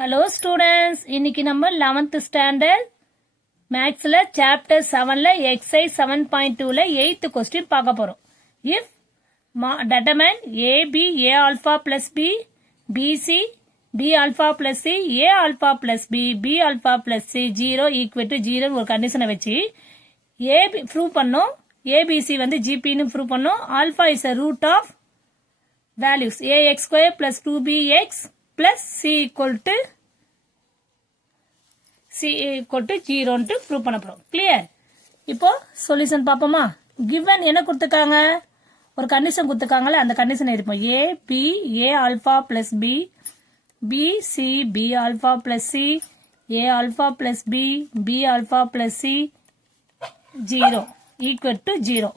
Hello students, இன்னைக்கு நம்ம 11th standard Mathsல chapter 7ல exercise 7.2ல 8th question பார்க்க போறோம். If determine AB A alpha plus B, BC B alpha plus C, A alpha plus B, B alpha plus C 0 equal to 0 ஒரு கண்டிஷனை வச்சு AB prove பண்ணோம். ABC வந்து GP னு prove பண்ணோம். Alpha is a root of values ax square plus 2bx plus c equal to 0 ன்ட்டு prove பண்ண போறோம். clear? இப்போ சொல்யூஷன் பாப்போமா? given என்ன கொடுத்திருக்காங்க? ஒரு கண்டிஷன் கொடுத்திருக்காங்கல, அந்த condition எழுதிப்போம். a b a alpha plus b b c b alpha plus c a alpha plus b b alpha plus c 0 equal to 0.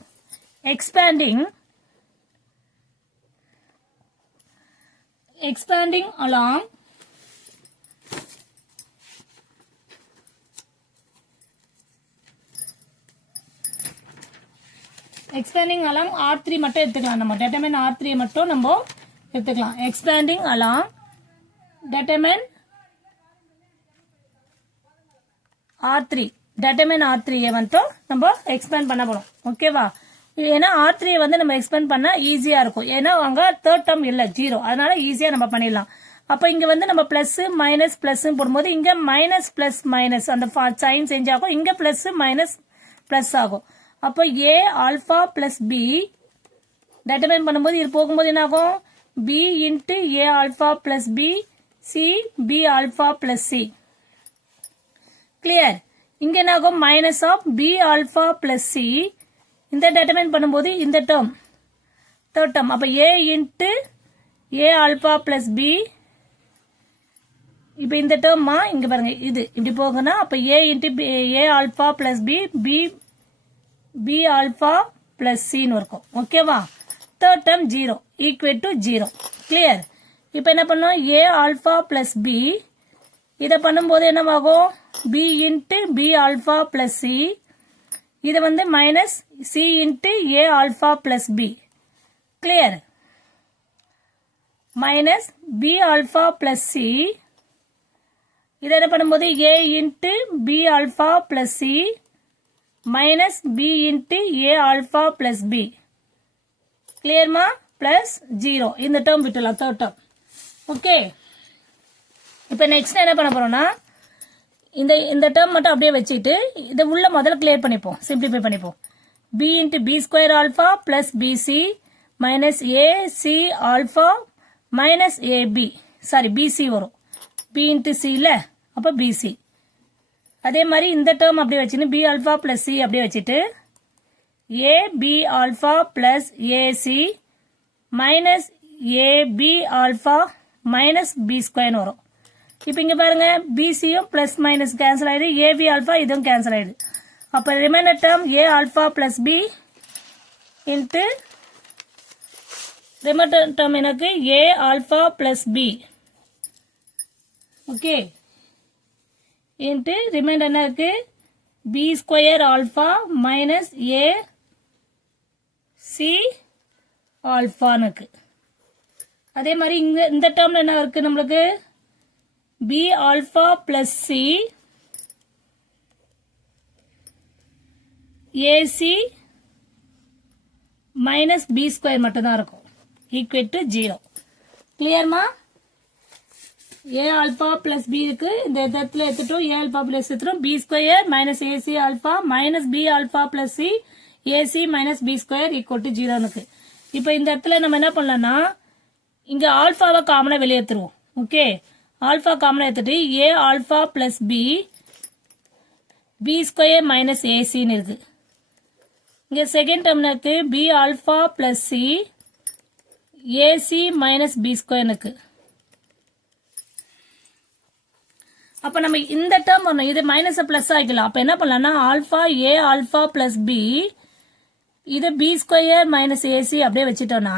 expanding along R3 மட்டும் எடுத்துக்கலாம். நம்ம determine R3 மட்டும் நம்ம எடுத்துக்கலாம். expanding along determine R3 வந்து நம்ம expand பண்ண போறோம். ஓகேவா? ஏன்னா R3 வந்து நம்ம expand பண்ணா ஈஸியா இருக்கும். ஏன்னா அங்க third term இல்ல 0, அதனால ஈஸியா நம்ம பண்ணிடலாம். அப்ப இங்க வந்து நம்ம பிளஸ் மைனஸ் பிளஸ் போடும்போது இங்க மைனஸ் பிளஸ் மைனஸ் அந்த சைன் சேஞ்ச் ஆகும். இங்க பிளஸ் மைனஸ் பிளஸ் ஆகும். அப்போ a alpha plus b determine பண்ணும்போது இது போகும்போது என்ன ஆகும்? b into a alpha plus b c b alpha plus c. Clear? இங்க என்ன ஆகும்? Minus of b alpha plus c. இந்த டிட்டர்மைன் பண்ணும்போது இந்த டேர்ம் தேர்ட் டேர்ம். அப்ப a into a alpha plus b. இப்ப இந்த டேர்மா இங்க பாருங்க, இது இப்படி போகுனா அப்ப a into a alpha plus b b alpha plus c ன்னு இருக்கும். ஓகேவா? Third term 0 equal to 0. Clear? இப்ப என்ன பண்ணோம்? a alpha plus b. இத பண்ணும்போது என்னவாகும்? b into b alpha plus c. இது வந்து minus c into a alpha plus b. Clear? Minus b alpha plus c. இதை என்ன பண்ணும்போது a into b alpha plus c minus b into a alpha plus b. கிளியர்மா? Plus 0. இந்த term விட்டுலாம், third term. Okay, இப்ப next என்ன பண்ண போறோம்னா இந்த டேர்ம் மட்டும் அப்படியே வச்சுட்டு இதை உள்ள முதல்ல கிளியர் பண்ணிப்போம், சிம்பிளிஃபை பண்ணிப்போம். b into b square alpha plus bc minus ac alpha minus ab. Sorry, bc வரும். b இன்டு c இல்ல, அப்ப bc. அதே மாதிரி இந்த டேர்ம் அப்படியே வச்சுட்டு b ஆல்பா பிளஸ் c அப்படியே வச்சுட்டு a b alpha plus ac minus ab alpha minus b square வரும். இப்ப இங்க பாருங்க, பிசியும் பிளஸ் மைனஸ் கேன்சல் ஆயிடுது, ஏபி ஆல்பா இதுவும் கேன்சல் ஆயிடுது. அப்ப remainder term A alpha plus B into remainder term எனக்கு A alpha plus B. Okay, into remainder என்ன இருக்கு? B square alpha minus A C ஆல்பான்னு இருக்கு. அதே மாதிரி இங்க இந்த டேர்ம்ல என்ன இருக்கு நம்மளுக்கு? b alpha plus c ac minus b square மட்டும் தான் இருக்கும், equal to 0. கிளியர்மா? a alpha plus b இருக்கு, இந்த இடத்துல எடுத்துட்டோம், a alpha plus எடுத்துட்டோம், b square minus ac alpha minus b alpha plus c ac minus b square equal to 0 இருக்கு. இப்போ இந்த இடத்துல நம்ம என்ன பண்ணலாம்னா இங்க ஆல்பாவை காமனா வெளியே எடுத்துருவோம். ஓகே, ஆல்பா காமனா எடுத்துட்டு a alpha plus b b square minus ஏசின்னு இருக்கு. இங்க செகண்ட் டேர்ம்ல இருக்கு b alpha plus c AC minus b square இருக்கு. அப்ப நம்ம இந்த டேர்ம் பண்ணோம், இது மைனஸ் பிளஸ் ஆகிக்கலாம். அப்ப என்ன பண்ணலாம்னா alpha a alpha plus b இது b ஸ்கொயர் மைனஸ் ஏசி அப்படியே வச்சுட்டோம்னா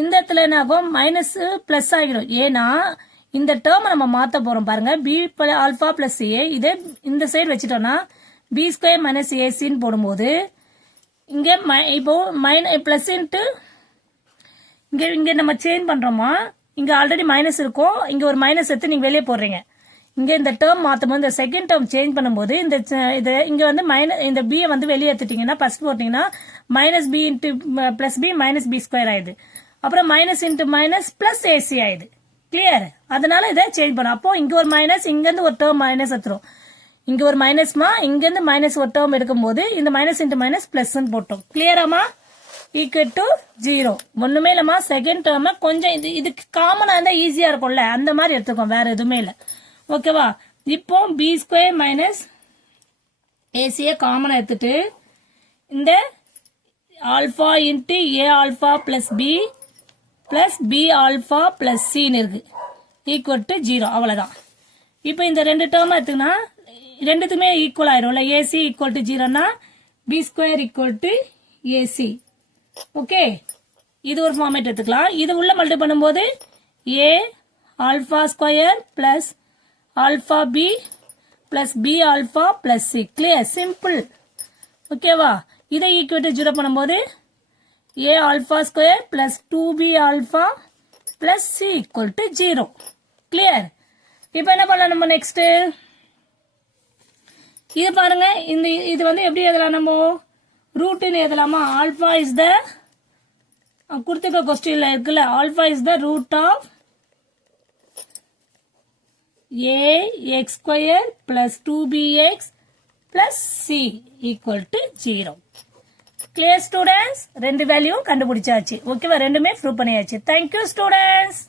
இந்த இடத்துல என்ன ஆகும்? மைனஸ் பிளஸ் ஆகிடும். ஏன்னா இந்த டேர்ம் நம்ம மாத்த போறோம் பாருங்க. b ஆல்பா பிளஸ் a இதே இந்த சைடு வச்சுட்டோம்னா b ஸ்கொயர் மைனஸ் ஏசின்னு போடும்போது இங்க இப்போ பிளஸ் இன்ட்டு இங்க நம்ம சேஞ்ச் பண்றோமா இங்க ஆல்ரெடி மைனஸ் இருக்கும், இங்க ஒரு மைனஸ் எடுத்து நீங்க வெளியே போடுறீங்க. இங்க இந்த டேர்ம் மாத்தும் போது இந்த செகண்ட் டேர்ம் சேஞ்ச் பண்ணும்போது இந்த இது இங்க வந்து மைனஸ் இந்த b வந்து வெளியே எடுத்துட்டீங்கன்னா ஃபர்ஸ்ட் போட்டீங்கன்னா minus B into plus B minus B square ஆயிடுது. அப்புறம் minus into minus plus AC ஆயிடுது. கிளியர்? அதனால இதை சேஞ்ச் பண்ணும். அப்போ இங்க ஒரு மைனஸ், இங்க இருந்து ஒரு டேர்ம் மைனஸ் எடுத்துரும். இங்க ஒரு மைனஸ்மா, இங்க இருந்து மைனஸ் ஒரு டேர்ம் எடுக்கும்போது இந்த மைனஸ் இன்ட்டு மைனஸ் பிளஸ் போட்டோம். கிளியராமா? Equal to 0. ஒண்ணுமே இல்லமா, செகண்ட் டேர்ம் கொஞ்சம் இதுக்கு காமனா இருந்தா ஈஸியா இருக்கும்ல, அந்த மாதிரி எடுத்துக்கோம், வேற எதுவுமே இல்ல. ஓகேவா? இப்போ பி ஸ்கொயர் மைனஸ் ஏசியை காமனா எடுத்துட்டு இந்த alpha into A alpha plus B alpha plus சின்னு இருக்கு, ஈக்குவல் டு 0. அவ்வளவுதான். இப்போ இந்த ரெண்டு டேர்ம் எடுத்துக்கினா ரெண்டுத்துமே ஈக்குவல் ஆயிரும்ல. ஏசி ஈக்குவல் டு 0னா B square equal to AC. Okay, இது ஒரு ஃபார்மேட் எடுத்துக்கலாம். இது உள்ள மல்டி பண்ணும்போது A alpha square plus alpha B plus B alpha plus C. Clear? Simple. ஓகேவா? இதை ஈக்குவல் டு 0 பண்ணும்போது A alpha square plus 2b alpha plus c equal to 0. Clear? இப்போ என்ன பண்ணலாம் நம்ம நெக்ஸ்ட்? இது பாருங்க, இந்த இது வந்து எப்படி எழுதலாம் நம்ம? ரூட்னு எழுதலாமா? ஆல்பா இஸ் த கொடுத்துக்க கொஸ்டின்ல இருக்குல்ல, alpha is the root of a x square plus 2bx plus c equal to 0. Clear students? ரெண்டு வேல்யூ கண்டுபிடிச்சாச்சு. ஓகேவா? ரெண்டுமே ப்ரூவ் பண்ணியாச்சு. Thank you students.